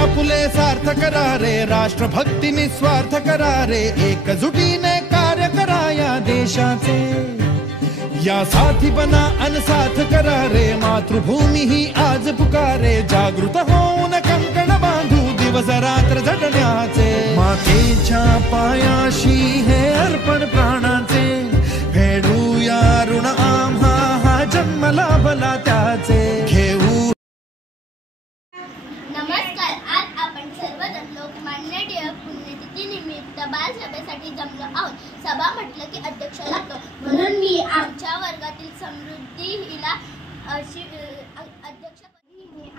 आपुले सार्थ करा रे, राष्ट्रभक्ती निस्वार्थ करा रे, एकजुटीने कार्य करा या देशाचे, या साथी बना अनसाथ करा रे, मातृभूमी ही आज पुकारे, जागृत होऊन कंकण बांधू दिवस रात्र झटण्याचे, मातेच्या पायाशी हे अर्पण प्राणाचे, फेडूया ऋण आम्हा हा जन्म लाभला त्याचे, घेऊ. नमस्कार. आज आपण सर्वजण लोकमान्य टिळक पुण्यतिथी निमित्त बालसभेसाठी जमलो आहोत. सभा म्हटलं की अध्यक्ष लागतो, म्हणून मी आमच्या वर्गातील समृद्धी हिला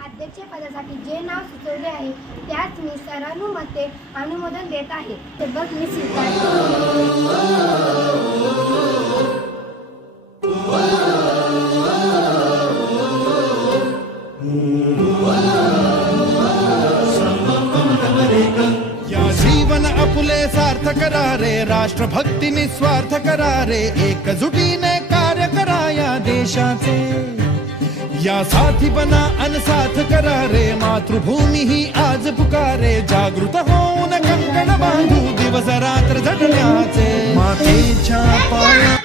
अध्यक्षपदासाठी जे नाव सुचवले आहे त्यास मी सर्वानुमते अनुमोदन देत आहे. ते बघ मी आपुले सार्थ करा रे, राष्ट्रभक्ती निस्वार्थ करा रे, एकजुटीने कार्य करा या देशाचे, या साथी बना अनसाथ करा रे, मातृभूमी ही आज पुकारे, जागृत होऊन कंकण बांधू दिवस रात्र झटण्याचे, मातेच्या पाया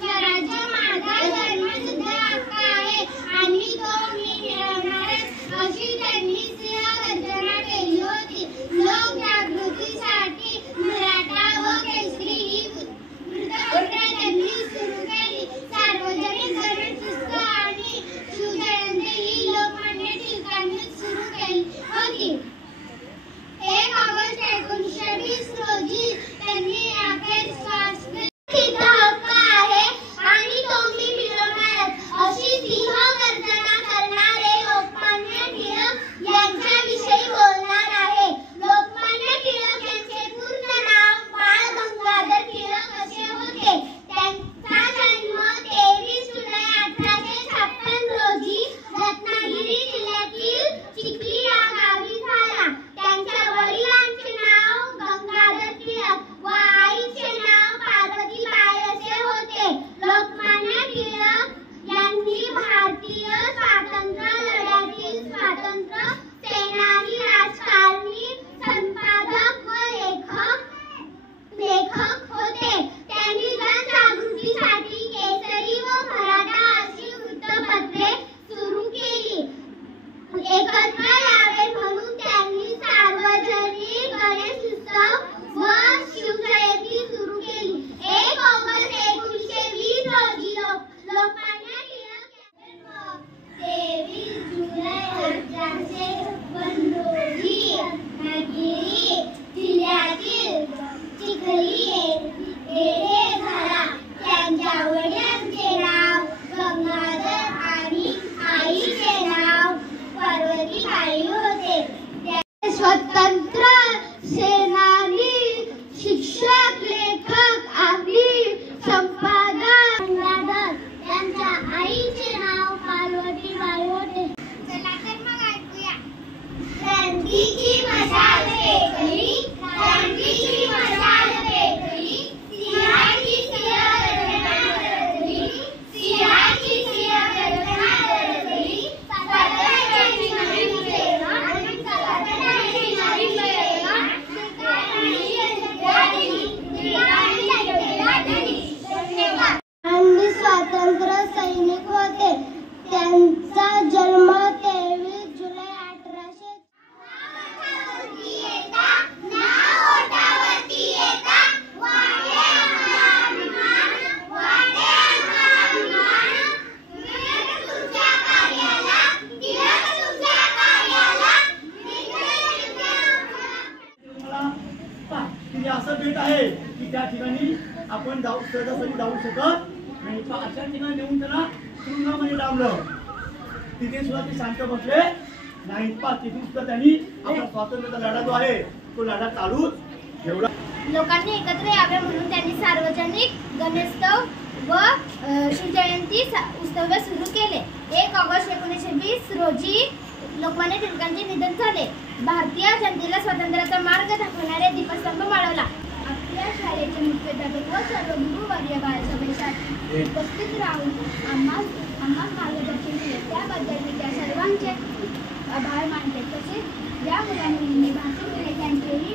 स्वराज्य माझा जन्मसिद्ध हक्क आहे आणि तो मी मिळवणारच आपण सहजासहजी जाऊ शकत नाही. अशा ठिकाणी नेऊन त्यांना तुरुंगामध्ये डांबलं. तिथे सुद्धा ते शांत बसले नाहीत. तिथे सुद्धा त्यांनी आपला स्वातंत्र्याचा लढा जो आहे तो लढा चालूच ठेवला. लोकांनी एकत्र यावे म्हणून त्यांनी सार्वजनिक गणेशोत्सव व शिवजयंती उत्सव सुरू केले. 1 ऑगस्ट 1920 रोजी लोकमान्य टिळकांचे निधन झाले. भारतीय जनतेला स्वातंत्र्याचा मार्ग दाखवणारे दीपस्तंभ माळवला. आपल्या शाळेचे मुख्याध्यापक व सर्व गुरुवर्य बालसभेसाठी उपस्थित राहून आम्हा मार्गदर्शन केले त्याबद्दल मी त्या सर्वांचे आभार मानते. तसेच ज्या मुलांनी भाषण केले त्यांचेही